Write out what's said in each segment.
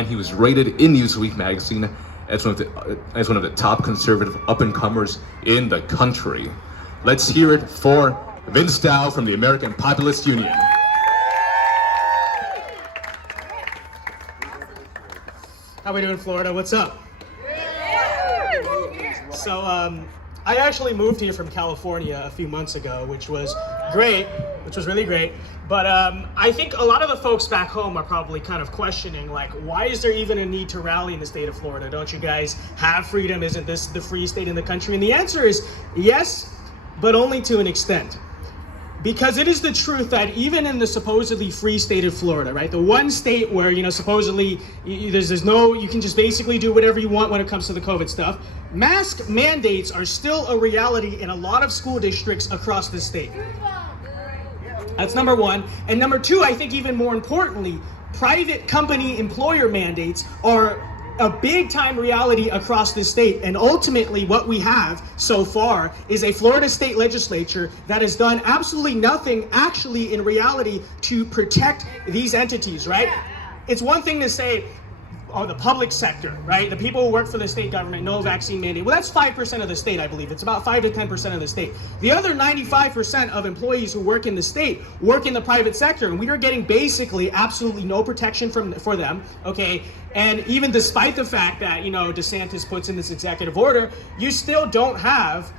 and he was rated in Newsweek magazine as one of the top conservative up-and-comers in the country. Let's hear it for Vincedao from the American Populist Union. How we doing, Florida? What's up? So, I actually moved here from California a few months ago, which was really great. But I think a lot of the folks back home are probably kind of questioning, like, why is there even a need to rally in the state of Florida? Don't you guys have freedom? Isn't this the free state in the country? And the answer is yes, but only to an extent. Because it is the truth that even in the supposedly free state of Florida, right, the one state where, supposedly there's no, you can just basically do whatever you want when it comes to the COVID stuff, mask mandates are still a reality in a lot of school districts across the state. That's number one. And number two, I think even more importantly, private company employer mandates are a big time reality across the state. And ultimately what we have so far is a Florida state legislature that has done absolutely nothing actually in reality to protect these entities, right? It's one thing to say, oh, the public sector, right? The people who work for the state government, no vaccine mandate. Well, that's 5% of the state, I believe. It's about 5 to 10% of the state. The other 95% of employees who work in the state work in the private sector, and we are getting basically absolutely no protection for them, okay? And even despite the fact that, DeSantis puts in this executive order, you still don't have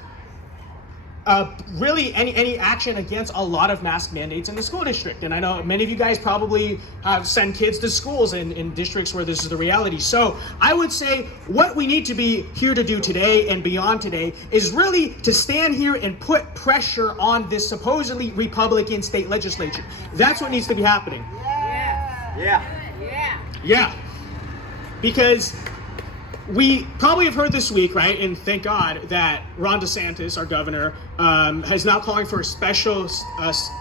really any action against a lot of mask mandates in the school district. And I know many of you guys probably have sent kids to schools in districts where this is the reality. So I would say what we need to be here to do today and beyond today is really to stand here and put pressure on this supposedly Republican state legislature. That's what needs to be happening. Yeah. Because we probably have heard this week, right, and thank God that Ron DeSantis, our governor, is now calling for a special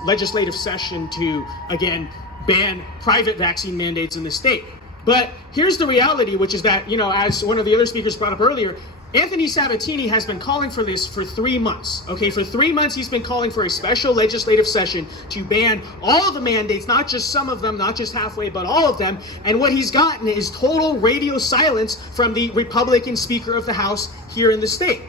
legislative session to, again, ban private vaccine mandates in the state. But here's the reality, which is that, as one of the other speakers brought up earlier, Anthony Sabatini has been calling for this for 3 months. Okay, for 3 months he's been calling for a special legislative session to ban all the mandates, not just some of them, not just halfway, but all of them. And what he's gotten is total radio silence from the Republican Speaker of the House here in the state.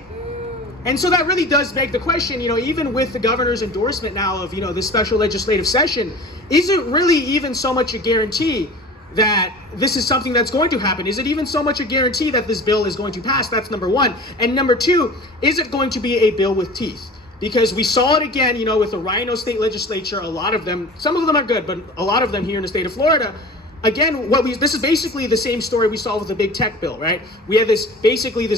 And so that really does beg the question, even with the governor's endorsement now of, this special legislative session, is it really even so much a guarantee that this is something that's going to happen? Is it even so much a guarantee that this bill is going to pass? That's number one. And number two, is it going to be a bill with teeth? Because we saw it again, with the Rinos state legislature, a lot of them, some of them are good, but a lot of them here in the state of Florida, again, this is basically the same story we saw with the big tech bill, right? We had this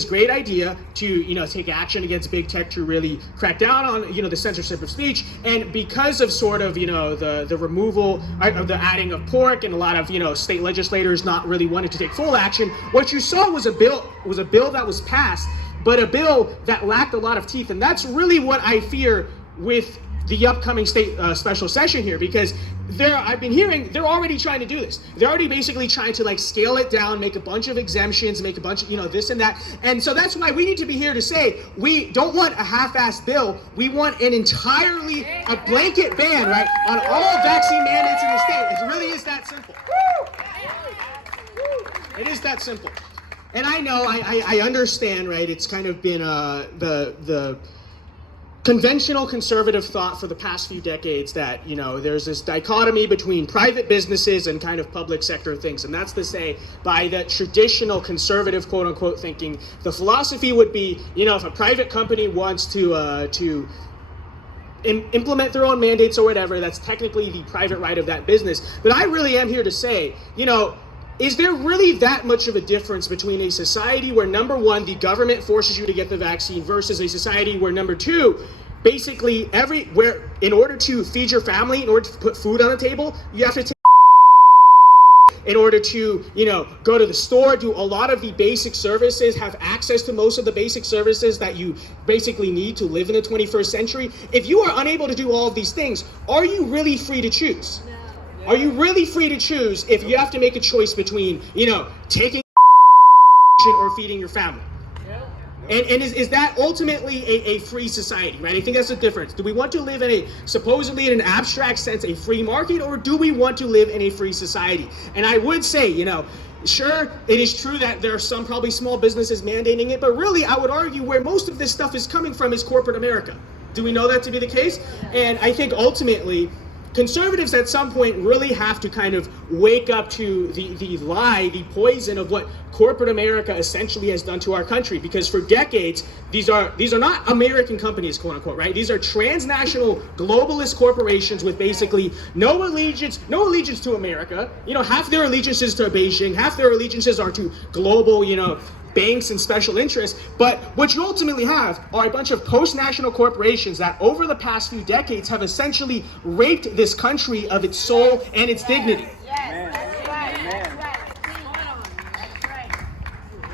great idea to, take action against big tech to really crack down on, the censorship of speech. And because of sort of, the removal of the adding of pork and a lot of, state legislators not really wanting to take full action, what you saw was a bill that was passed, but a bill that lacked a lot of teeth. And that's really what I fear with the upcoming state special session here, because I've been hearing they're already trying to do this. They're already basically trying to scale it down, make a bunch of exemptions, make a bunch of this and that. And so that's why we need to be here to say we don't want a half-assed bill. We want a blanket ban, right, on all vaccine mandates in the state. It really is that simple. It is that simple. And I know, I understand, right? It's kind of been the conventional conservative thought for the past few decades that, there's this dichotomy between private businesses and kind of public sector things. And that's to say, by the traditional conservative, quote unquote, thinking, the philosophy would be, if a private company wants to implement their own mandates or whatever, that's technically the private right of that business. But I really am here to say, is there really that much of a difference between a society where, number one, the government forces you to get the vaccine versus a society where, number two, basically everywhere, in order to feed your family, in order to put food on the table, you have to take in order to, go to the store, do a lot of the basic services, have access to most of the basic services that you basically need to live in the 21st century. If you are unable to do all of these things, are you really free to choose? Are you really free to choose if you have to make a choice between, taking or feeding your family? And is that ultimately a free society, right? I think that's the difference. Do we want to live in supposedly in an abstract sense, a free market, or do we want to live in a free society? And I would say, Sure, it is true that there are some probably small businesses mandating it, but really I would argue where most of this stuff is coming from is corporate America. Do we know that to be the case? And I think ultimately conservatives at some point really have to kind of wake up to the lie, the poison of what corporate America essentially has done to our country. Because for decades, these are not American companies, quote unquote, right? These are transnational globalist corporations with basically no allegiance to America. You know, half their allegiances to Beijing, half their allegiances are to global, banks and special interests. But what you ultimately have are a bunch of post-national corporations that over the past few decades have essentially raped this country of its soul and its dignity.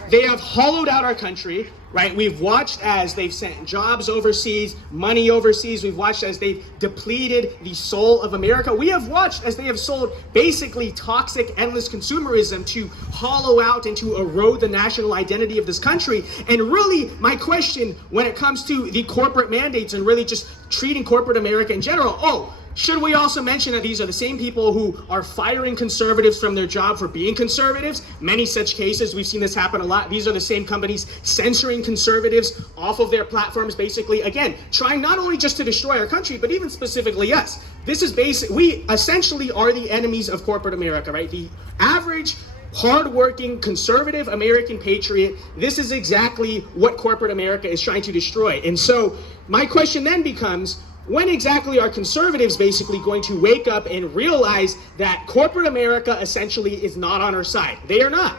They have hollowed out our country, right? We've watched as they've sent jobs overseas, money overseas. We've watched as they've depleted the soul of America. We have watched as they have sold basically toxic, endless consumerism to hollow out and to erode the national identity of this country. And really, my question when it comes to the corporate mandates and really just treating corporate America in general, should we also mention that these are the same people who are firing conservatives from their job for being conservatives? Many such cases, we've seen this happen a lot. These are the same companies censoring conservatives off of their platforms, basically, again, trying not only just to destroy our country, but even specifically us. This is we essentially are the enemies of corporate America, right? The average hardworking, conservative American patriot, this is exactly what corporate America is trying to destroy. And so my question then becomes, when exactly are conservatives basically going to wake up and realize that corporate America essentially is not on our side? They are not.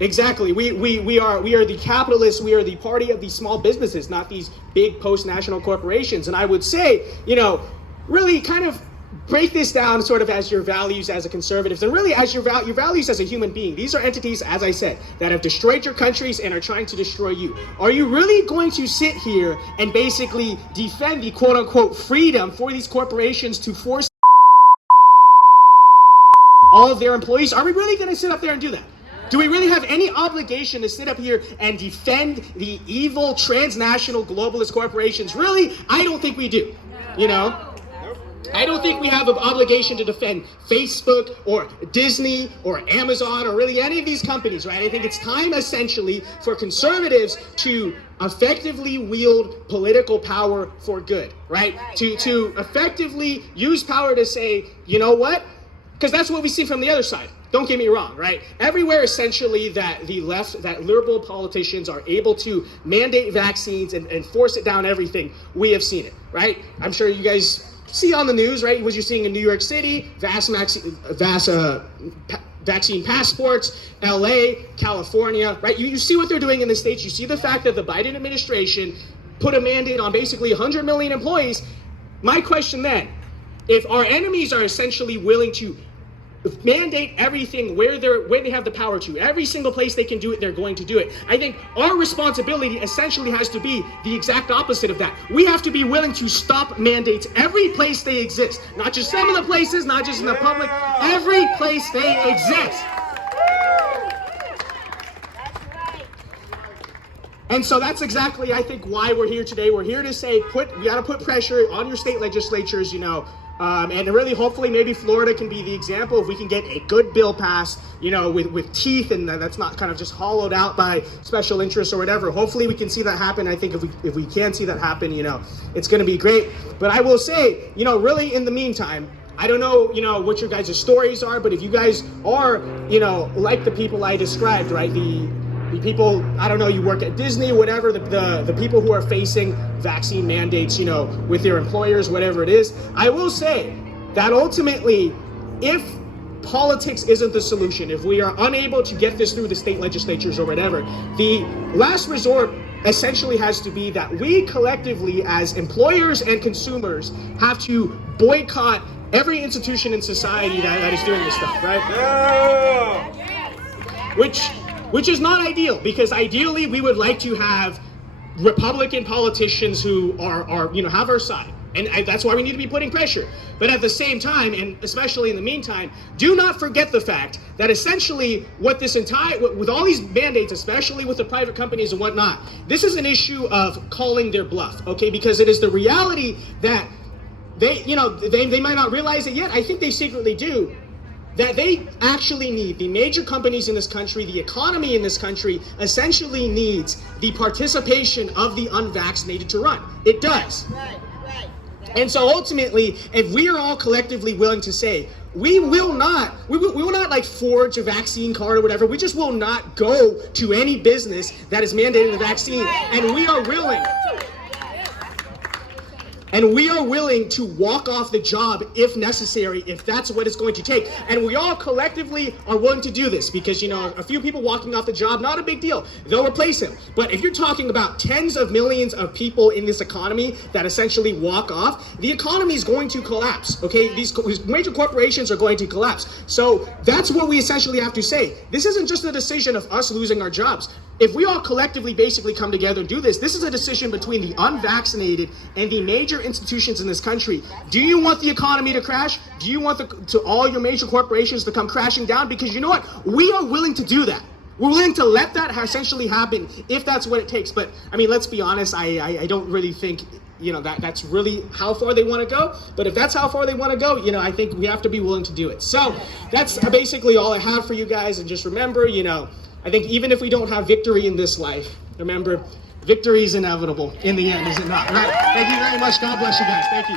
Exactly. We are the capitalists. We are the party of these small businesses, not these big post-national corporations. And I would say, really kind of break this down sort of as your values as a conservative and really as your values as a human being. These are entities, as I said, that have destroyed your countries and are trying to destroy you. Are you really going to sit here and basically defend the quote unquote freedom for these corporations to force all of their employees? Are we really going to sit up there and do that? Do we really have any obligation to sit up here and defend the evil transnational globalist corporations? Really? I don't think we do. I don't think we have an obligation to defend Facebook or Disney or Amazon or really any of these companies, right? I think it's time essentially for conservatives to effectively wield political power for good, right? To effectively use power to say, you know what? Because that's what we see from the other side. Don't get me wrong, right? Everywhere essentially that the left, that liberal politicians are able to mandate vaccines and force it down everything, we have seen it, right? I'm sure you guys see on the news, right, what you're seeing in New York City, vaccine passports, LA, California, right? You see what they're doing in the States. You see the fact that the Biden administration put a mandate on basically 100 million employees. My question then, if our enemies are essentially willing to mandate everything where they have the power to, every single place they can do it, they're going to do it. I think our responsibility essentially has to be the exact opposite of that. We have to be willing to stop mandates every place they exist, not just some of the places, not just in the public, every place they exist. And so that's exactly, I think, why we're here today. We're here to say, we got to put pressure on your state legislatures, and really, hopefully, maybe Florida can be the example if we can get a good bill passed, with teeth, and that's not kind of just hollowed out by special interests or whatever. Hopefully, we can see that happen. I think if we can see that happen, it's going to be great. But I will say, really, in the meantime, I don't know, what your guys' stories are, but if you guys are, like the people I described, right, the people, I don't know, you work at Disney, whatever, the people who are facing vaccine mandates, with their employers, whatever it is, I will say that ultimately, if politics isn't the solution, if we are unable to get this through the state legislatures or whatever, the last resort essentially has to be that we collectively as employers and consumers have to boycott every institution in society that is doing this stuff, right? Yeah. Which is not ideal, because ideally we would like to have Republican politicians who are have our side. And that's why we need to be putting pressure. But at the same time, and especially in the meantime, do not forget the fact that essentially with all these mandates, especially with the private companies and whatnot, this is an issue of calling their bluff, okay? Because it is the reality that they might not realize it yet. I think they secretly do. That they actually need, the major companies in this country, the economy in this country, essentially needs the participation of the unvaccinated to run. It does. Right. And so ultimately, if we are all collectively willing to say, we will not like forge a vaccine card or whatever, we just will not go to any business that is mandating the vaccine. And we are willing. And we are willing to walk off the job if necessary, if that's what it's going to take. And we all collectively are willing to do this because, a few people walking off the job, not a big deal. They'll replace him. But if you're talking about tens of millions of people in this economy that essentially walk off, the economy is going to collapse, okay? These major corporations are going to collapse. So that's what we essentially have to say. This isn't just a decision of us losing our jobs. If we all collectively basically come together and do this, this is a decision between the unvaccinated and the major institutions in this country. Do you want the economy to crash? Do you want all your major corporations to come crashing down? Because you know what? We are willing to do that. We're willing to let that essentially happen if that's what it takes. But I mean, let's be honest, I don't really think that's really how far they want to go. But if that's how far they want to go, I think we have to be willing to do it. So that's basically all I have for you guys. And just remember, I think even if we don't have victory in this life, remember, victory is inevitable in the end, is it not? All right. Thank you very much. God bless you guys. Thank you.